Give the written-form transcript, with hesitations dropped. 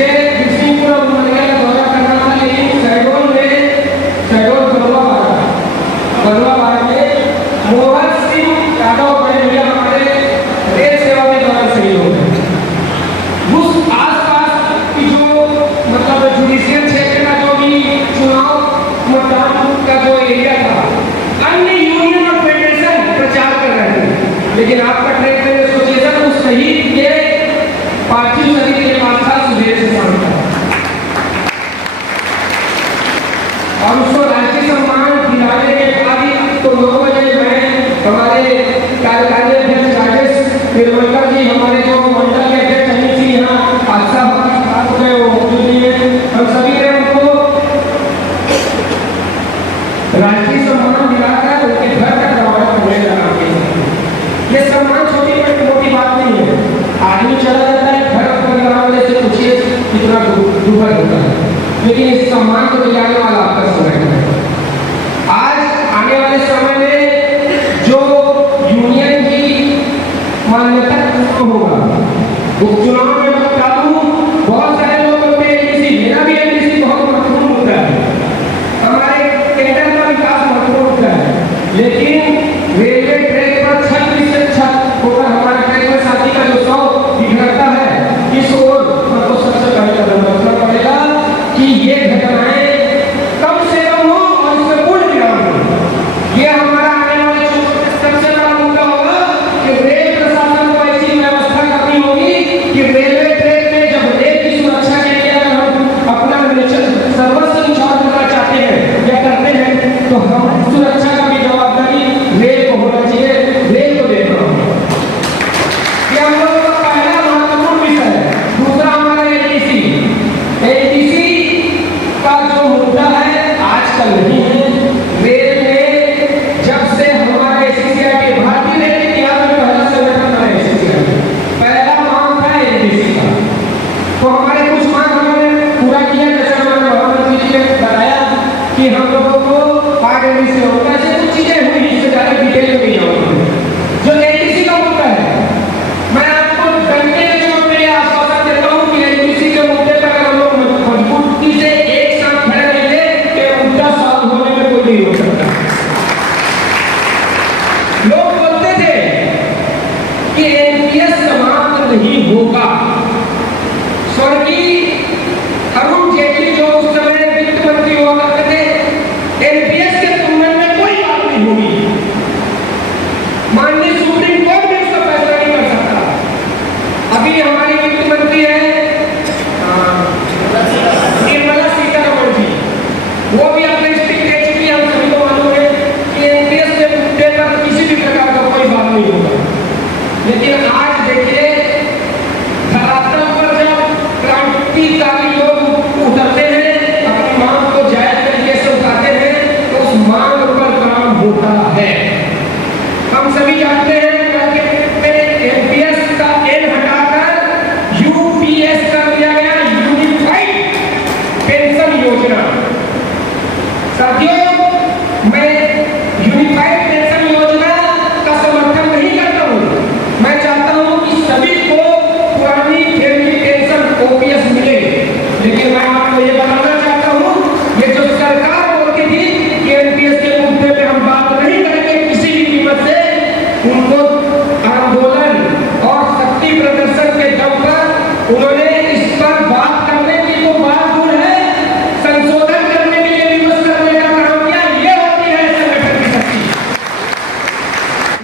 मुझे बिजलीपुर और उमरिया का दौरा करना था, लेकिन शहडोल बलुआ में मोहन सिंह यादव बड़े भैया हमारे रेल सेवा के दौरान शहीद हो गए। उस आसपास की जो मतलब जुडिशियल क्षेत्र का जो भी चुनाव मतदान का जो एरिया था, अन्य यूनियन और फेडरेशन प्रचार कर रहे थे, लेकिन आपका ट्रेड एसोसिएशन उस शहीद के पार्थिव शरीर के पास था सुबह से शाम तक, और उसको राष्ट्रीय सम्मान दिलाने के बाद ही तो 9 बजे मैं हमारे कार्यकारी अध्यक्ष राजेश निर्मलकर जी, हमारे जो मंडल के अध्यक्ष अनिल जी यहाँ हादसा हो गए, वो मौजूद नहीं है, हम सभी ने उनको राष्ट्रीय सम्मान दिलाकर उनके घर का दरवाजा खोलने लगा। ये सम्मान छोटी मोटी बात नहीं है, आदमी चला जाता है घर अपने दरवाजे से, पूछिए कितना दुखद होता है, लेकिन इस सम्मान को दिलाने वाला आपका समय है। आज आने वाले समय में जो यूनियन की मान्यता होगा, उपचुनाव में मैं बता दूं, बहुत सारे लोग बोलते हैं एनडीसी, मेरा भी एनडीसी बहुत महत्वपूर्ण मुद्दा है, हमारे केंद्र का विकास महत्वपूर्ण मुद्दा है, लेकिन रेलवे ट्रैक पर 36 छत होकर हमारे ट्रैक में साथी का जो 100 बिगड़ता है, इस ओर हमको सबसे पहले कदम रखना पड़ेगा कि ये घटनाएं कम से कम हो और इसमें पूर्ण विराम हो। ये हमारा आने वाले सबसे बड़ा मुद्दा होगा कि रेल प्रशासन को ऐसी व्यवस्था करनी होगी कि रेलवे ट्रैक में जब रेल की सुरक्षा के लिए अगर हम अपना सर्वस्व न्यौछावर करना चाहते हैं या करते हैं, तो हम सुरक्षा का भी जवाबदारी रेल को होना चाहिए, रेल को देखना होगा। ये हम लोगों का पहला महत्वपूर्ण विषय है। दूसरा हमारा एनटीसी का जो मुद्दा है आजकल नहीं है। रेल में जब से हमारे एससीसीआई के भारतीय रेल इतिहास में पहला संगठन बना एससीसीआई, पहला मांग था एनटीसी का, तो हमारे कुछ मांग हमने पूरा किया, जैसे हमारे प्रधानमंत्री जी ने बताया कि हम लोगों को पार्ट एनटीसी होता है, ऐसे कुछ चीजें हुई, इससे ज्यादा डिटेल में नहीं जाऊंगा। जो एनटीसी का मुद्दा है, मैं आपको डंडे के जोर पे आश्वासन देता हूं कि एनटीसी के मुद्दे पर हम लोग मजबूती से एक साथ खड़े रहेंगे कि मुद्दा सॉल्व होने में कोई नहीं हो सकता। लोग बोलते थे कि एनपीएस समाप्त नहीं होगा, स्वर्गीय अरुण